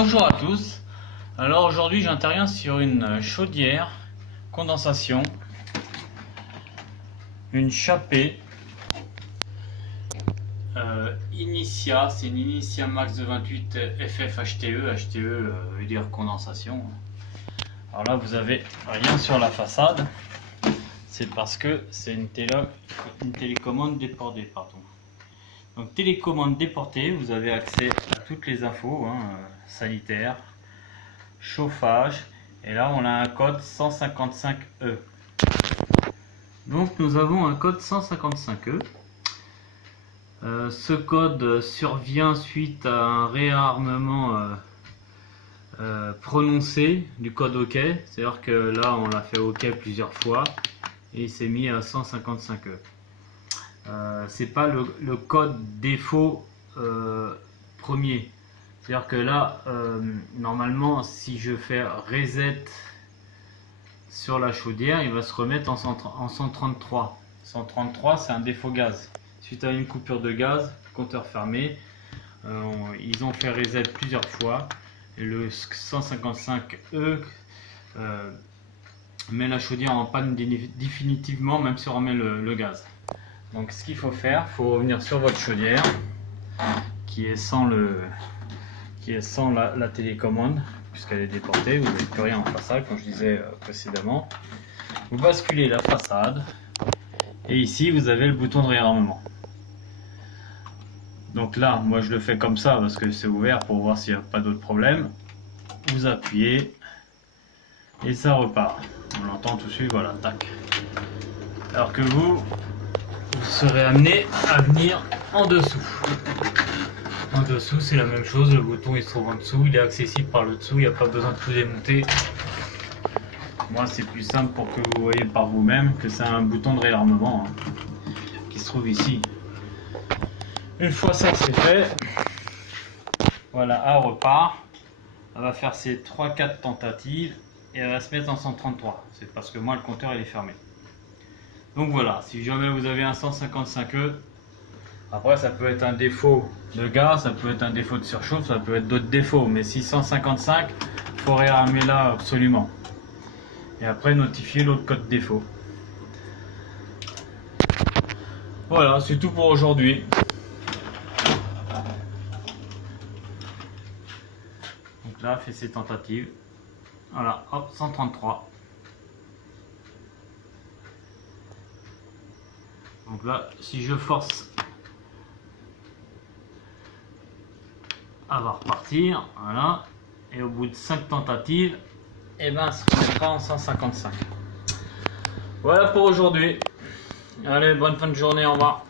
Bonjour à tous. Alors aujourd'hui j'interviens sur une chaudière condensation, une Chapée Initia, c'est une Initia Max de 28 FF HTE. HTE veut dire condensation. Alors là vous avez rien sur la façade, c'est parce que c'est une télécommande déportée, pardon. Donc télécommande déportée, vous avez accès à toutes les infos, sanitaire, chauffage, et là on a un code 155E. Donc nous avons un code 155E. Ce code survient suite à un réarmement prononcé du code OK, c'est-à-dire que là on l'a fait OK plusieurs fois et il s'est mis à 155E. C'est pas le code défaut premier, c'est-à-dire que là normalement si je fais reset sur la chaudière, il va se remettre en 133. 133 c'est un défaut gaz. Suite à une coupure de gaz, compteur fermé, ils ont fait reset plusieurs fois et le 155E met la chaudière en panne définitivement, même si on remet le gaz. Donc ce qu'il faut faire, il faut revenir sur votre chaudière qui est sans la télécommande, puisqu'elle est déportée, vous n'avez plus rien en façade comme je disais précédemment. Vous basculez la façade et ici vous avez le bouton de réarmement. Donc là moi je le fais comme ça parce que c'est ouvert pour voir s'il n'y a pas d'autres problèmes. Vous appuyez et ça repart. On l'entend tout de suite, voilà, tac. Alors que vous serez amené à venir en dessous. En dessous c'est la même chose, le bouton il se trouve en dessous, il est accessible par le dessous, il n'y a pas besoin de tout démonter. Moi c'est plus simple pour que vous voyez par vous-même que c'est un bouton de réarmement qui se trouve ici. Une fois ça c'est fait, voilà, elle repart. Elle va faire ses 3-4 tentatives et elle va se mettre en 133. C'est parce que moi le compteur il est fermé. Donc voilà, si jamais vous avez un 155E, après ça peut être un défaut de gaz, ça peut être un défaut de surchauffe, ça peut être d'autres défauts, mais si 155, il faut réarmer là absolument. Et après notifier l'autre code défaut. Voilà, c'est tout pour aujourd'hui. Donc là, fait ses tentatives. Voilà, hop, 133. Donc là, si je force, elle va repartir, voilà. Et au bout de 5 tentatives, et ben, ça se remettra en 155. Voilà pour aujourd'hui. Allez, bonne fin de journée, au revoir.